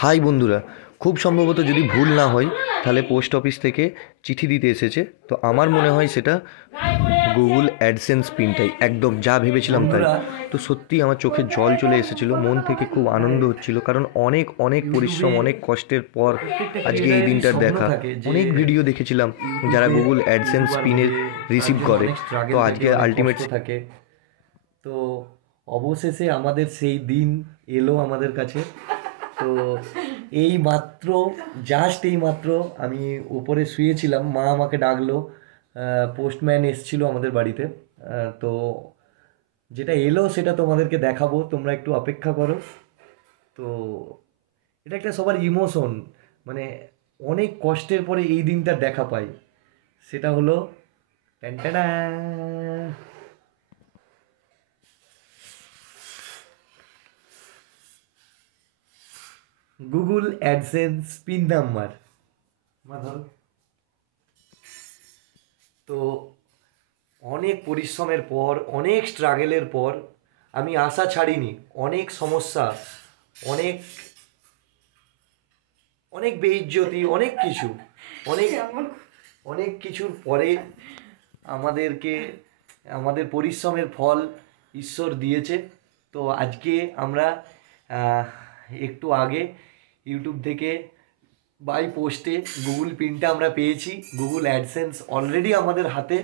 High বন্ধুরা, খুব সম্ভবত যদি ভুল না হয় তাহলে পোস্ট অফিস থেকে চিঠি দিতে এসেছে। তো আমার মনে হয় সেটা গুগল অ্যাডসেন্স পিনটাই, একদম যা ভেবেছিলাম তাই। তো সত্যি আমার চোখে জল চলে এসেছিলো, মন থেকে খুব আনন্দ হচ্ছিল, কারণ অনেক অনেক পরিশ্রম, অনেক কষ্টের পর আজকে এই দিনটার দেখা। অনেক ভিডিও দেখেছিলাম যারা গুগল অ্যাডসেন্স পিনের রিসিভ করে, তো আজকে আলটিমেট থাকে। তো অবশেষে আমাদের সেই দিন এলো আমাদের কাছে। তো এই মাত্র এই মাত্র আমি উপরে শুয়েছিলাম, মা আমাকে ডাকলো, পোস্টম্যান এসছিল আমাদের বাড়িতে। তো যেটা এলো সেটা তোমাদেরকে দেখাবো, তোমরা একটু অপেক্ষা করো। তো এটা একটা সবার ইমোশন, মানে অনেক কষ্টের পরে এই দিনটা দেখা পাই, সেটা হলো ট্যান্টানা গুগল অ্যাডসেন্স পিন নাম্বার। ধরো, তো অনেক পরিশ্রমের পর, অনেক স্ট্রাগলের পর আমি আশা ছাড়িনি। অনেক সমস্যা, অনেক অনেক বেইজ্জতি, অনেক কিছু, অনেক অনেক কিছুর পরে আমাদেরকে আমাদের পরিশ্রমের ফল ঈশ্বর দিয়েছে। তো আজকে আমরা একটু আগে ইউটিউব থেকে বাই পোস্টে গুগল পিনটা আমরা পেয়েছি। গুগল অ্যাডসেন্স অলরেডি আমাদের হাতে।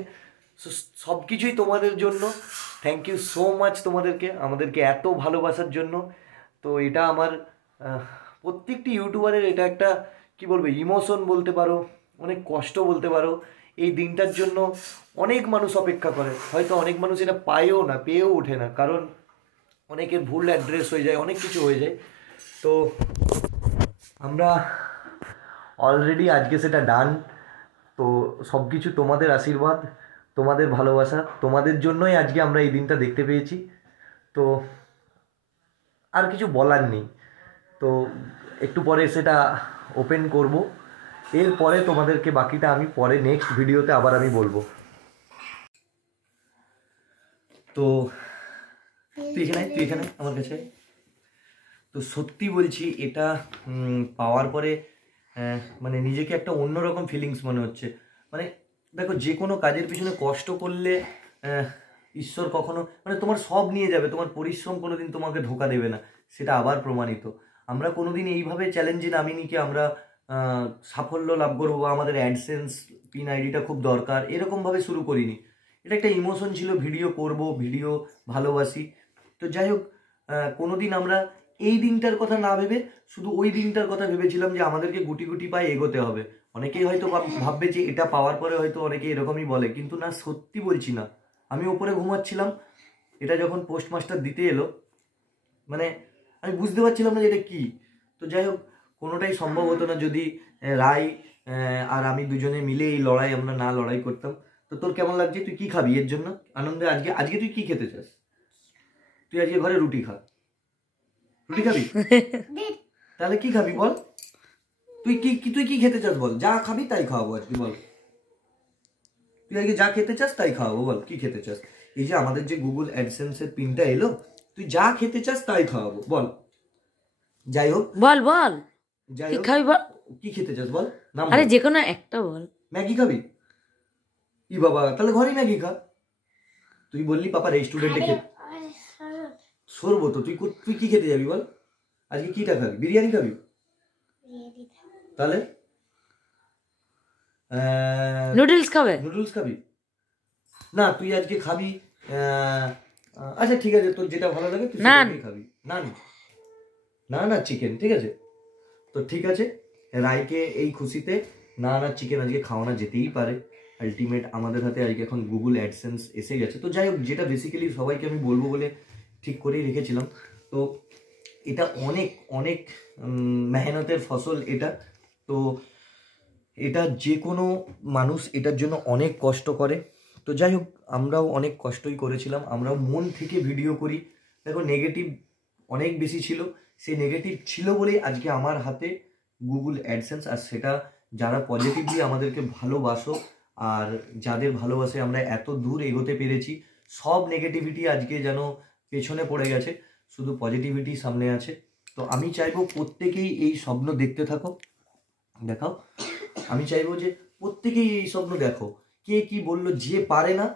সব কিছুই তোমাদের জন্য। থ্যাংক ইউ সো মাচ তোমাদেরকে, আমাদেরকে এত ভালোবাসার জন্য। তো এটা আমার প্রত্যেকটি ইউটিউবারের এটা একটা কি বলবো, ইমোশন বলতে পারো, অনেক কষ্ট বলতে পারো। এই দিনটার জন্য অনেক মানুষ অপেক্ষা করে, হয়তো অনেক মানুষ এটা পায়ও না, পেয়েও ওঠে না, কারণ অনেকের ভুল অ্যাড্রেস হয়ে যায়, অনেক কিছু হয়ে যায়। তো আমরা অলরেডি আজকে সেটা ডান। তো সব কিছু তোমাদের আশীর্বাদ, তোমাদের ভালোবাসা, তোমাদের জন্যই আজকে আমরা এই দিনটা দেখতে পেয়েছি। তো আর কিছু বলার নেই। তো একটু পরে সেটা ওপেন করব, এরপরে তোমাদেরকে বাকিটা আমি পরে নেক্সট ভিডিওতে আবার আমি বলবো। তো তুই এখানে আমার কাছে। তো সত্যি বলছি, এটা পাওয়ার পরে মানে নিজেকে একটা অন্যরকম ফিলিংস মনে হচ্ছে। মানে দেখো, যে কোনো কাজের পিছনে কষ্ট করলে ঈশ্বর কখনো, মানে তোমার সব নিয়ে যাবে, তোমার পরিশ্রম কোনোদিন তোমাকে ধোকা দেবে না, সেটা আবার প্রমাণিত। আমরা কোনোদিন এইভাবে চ্যালেঞ্জে নামিনি কি আমরা সাফল্য লাভ করবো বা আমাদের অ্যাডসেন্স পিন আইডিটা খুব দরকার, এরকমভাবে শুরু করিনি। এটা একটা ইমোশন ছিল, ভিডিও করব, ভিডিও ভালোবাসি। তো যাই হোক, কোনোদিন আমরা এই দিনটার কথা না ভেবে শুধু ওই দিনটার কথা ভেবেছিলাম যে আমাদেরকে গুটি গুটি পায়ে এগোতে হবে। অনেকেই হয়তো ভাববে যে এটা পাওয়ার পরে হয়তো অনেকে এরকমই বলে, কিন্তু না, সত্যি বলছি না। আমি ওপরে ঘুমাচ্ছিলাম, এটা যখন পোস্টমাস্টার দিতে এলো, মানে আমি বুঝতে পারছিলাম না যে এটা কী। তো যাই হোক, কোনোটাই সম্ভব হতো না যদি রায় আর আমি দুজনে মিলে এই লড়াই আমরা না লড়াই করতাম। তো তোর কেমন লাগছে? তুই কি খাবি এর জন্য আনন্দে? আজকে আজকে তুই কি খেতে চাস? তুই আজকে ঘরে রুটি খা। রুটি খাবি? তাহলে কি খাবি বল? তুই কি খেতে চাস বল, যা খাবি তাই খাওয়াবো আজকে, বল। তুই আজকে যা খেতে চাস তাই খাওয়াবো, বল কি খেতে চাস। এই যে আমাদের যে গুগল অ্যাডসেন্সের পিনটা এলো, তুই যা খেতে চাস তাই খাওয়াবো, বল। যাই হোক, বল বল, যাই কি হোক, খাবি বল। কি খেতে চাস বল, নাম আরে বল। যে কোনো একটা বল। ম্যাগি খাবি? ই বাবা, তাহলে ঘরে ম্যাগি খা। তুই বললি পাপা রেস্টুরেন্টে খেতে সরবো, তো তুই কি খেতে যাবি বল? আজকে কিটা খাবি? বিরিয়ানি খাবি? তাহলে নুডলস খাবে? নুডলস খাবি? না, তুই আজকে খাবি আচ্ছা ঠিক আছে, তোর যেটা ভালো লাগে তুই সেটাই খাবি। নান না না চিকেন, ঠিক আছে। তো ঠিক আছে, রায়কে এই খুশিতে নান আর চিকেন আজকে খাওয়ানো যেতেই পারে। আলটিমেট আমাদের হাতে আজকে এখন গুগল অ্যাডসেন্স এসে গেছে। তো যাই হোক, যেটা বেসিক্যালি সবাইকে আমি বলবো বলে ঠিক করেই রেখেছিলাম। তো এটা অনেক অনেক মেহনতের ফসল এটা। তো এটা যে কোনো মানুষ এটার জন্য অনেক কষ্ট করে। তো যাই হোক, আমরাও অনেক কষ্টই করেছিলাম, আমরাও মন থেকে ভিডিও করি। দেখো, নেগেটিভ অনেক বেশি ছিল, সেই নেগেটিভ ছিল বলেই আজকে আমার হাতে গুগল অ্যাডসেন্স। আর সেটা যারা পজিটিভলি আমাদেরকে ভালোবাসো আর যাদের ভালোবাসে আমরা এত দূর এগোতে পেরেছি, সব নেগেটিভিটি আজকে যেন পেছনে পড়ে গেছে, শুধু পজিটিভিটি সামনে আছে। তো আমি চাইবো প্রত্যেকেই এই স্বপ্ন দেখতে থাকো, দেখাও। আমি চাইবো যে প্রত্যেকেই এই স্বপ্ন দেখো। কে কি বললো, যে পারে না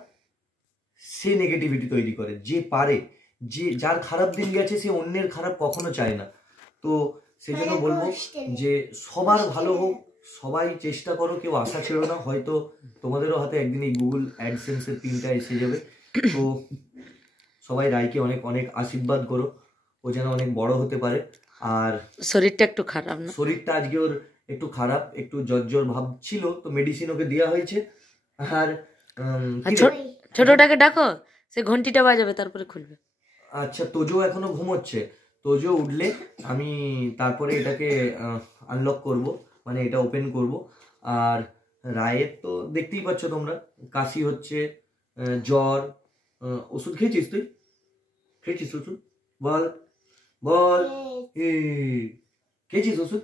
সে নেগেটিভিটি তৈরি করে, যে পারে, যে যার খারাপ দিন গেছে সে অন্যের খারাপ কখনো চায় না। তো সেই জন্য বলবো যে সবার ভালো হোক, সবাই চেষ্টা করো, কেউ আশা ছেড়ো না। হয়তো তোমাদেরও হাতে একদিন এই গুগল অ্যাডসেন্সের পিনটা এসে যাবে। তো সবাই রায়কে অনেক অনেক আশীর্বাদ করো, ও যেন অনেক বড় হতে পারে। আর শরীরটা একটু খারাপ না? শরীরটা আজকে ওর একটু খারাপ, একটু জ্বর ভাব ছিল, তো মেডিসিন ওকে দেওয়া হয়েছে। আর আর ছোটটাকে ডাকো, সে ঘন্টিটা বাজাবে তারপরে খুলবে। আচ্ছা, তোজো এখনো ঘুমোচ্ছে, তোজো উঠলে আমি তারপরে এটাকে আনলক করব, মানে এটা ওপেন করব। আর রায়ের তো দেখতেই পাচ্ছ তোমরা, কাশি হচ্ছে, জ্বর। ওষুধ খেয়েছিস তুই? খেয়েছিস ওষুধ? বল বল, খেয়েছিস ওষুধ?